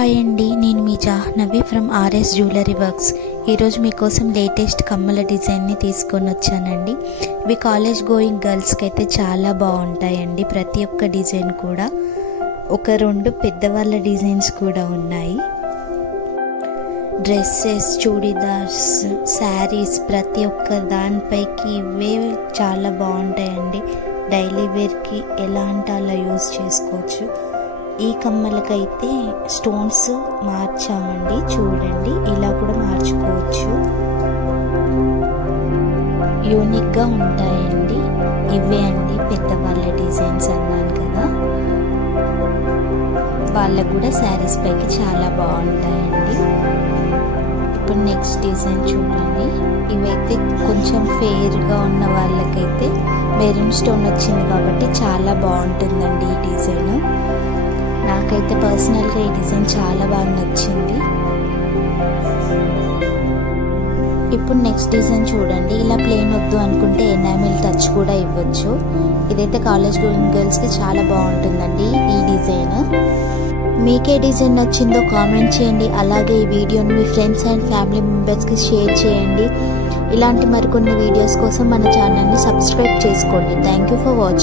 Hi అండి, నేను మీ Jahnavi from RS jewellery works. ఈరోజు మీకోసం లేటెస్ట్ కమ్మల డిజైన్ని తీసుకొని వచ్చానండి. ఇవి కాలేజ్ గోయింగ్ గర్ల్స్కి అయితే చాలా బాగుంటాయండి. ప్రతి ఒక్క డిజైన్ కూడా ఒక 2 పెద్దవాళ్ళ డిజైన్స్ కూడా ఉన్నాయి. డ్రెస్సెస్, చూడీదార్స్, శారీస్ ప్రతి ఒక్క దానిపైకి ఇవే చాలా బాగుంటాయండి. డైలీ వేర్కి ఎలా అంటే అలా యూజ్ చేసుకోవచ్చు. ఈ కమ్మలకైతే స్టోన్స్ మార్చామండి, చూడండి ఇలా కూడా మార్చుకోవచ్చు. యూనిక్గా ఉంటాయండి. ఇవే అండి పెద్దవాళ్ళ డిజైన్స్ అన్నాను కదా, వాళ్ళకు కూడా శారీస్ పైకి చాలా బాగుంటాయండి. ఇప్పుడు నెక్స్ట్ డిజైన్ చూడండి. ఇవైతే కొంచెం ఫెయిర్గా ఉన్న వాళ్ళకైతే మెరూన్ స్టోన్ వచ్చింది కాబట్టి చాలా బాగుంటుందండి ఈ డిజైన్. నాకైతే పర్సనల్గా ఈ డిజైన్ చాలా బాగా నచ్చింది. ఇప్పుడు నెక్స్ట్ డిజైన్ చూడండి. ఇలా ప్లెయిన్ వద్దు అనుకుంటే ఎనామిల్ టచ్ కూడా ఇవ్వచ్చు. ఇదైతే కాలేజ్ గోయింగ్ గర్ల్స్కి చాలా బాగుంటుందండి ఈ డిజైన్. మీకే డిజైన్ నచ్చిందో కామెంట్ చేయండి. అలాగే ఈ వీడియోని మీ ఫ్రెండ్స్ అండ్ ఫ్యామిలీ మెంబర్స్కి షేర్ చేయండి. ఇలాంటి మరికొన్ని వీడియోస్ కోసం మన ఛానల్ని సబ్స్క్రైబ్ చేసుకోండి. Thank you for watching.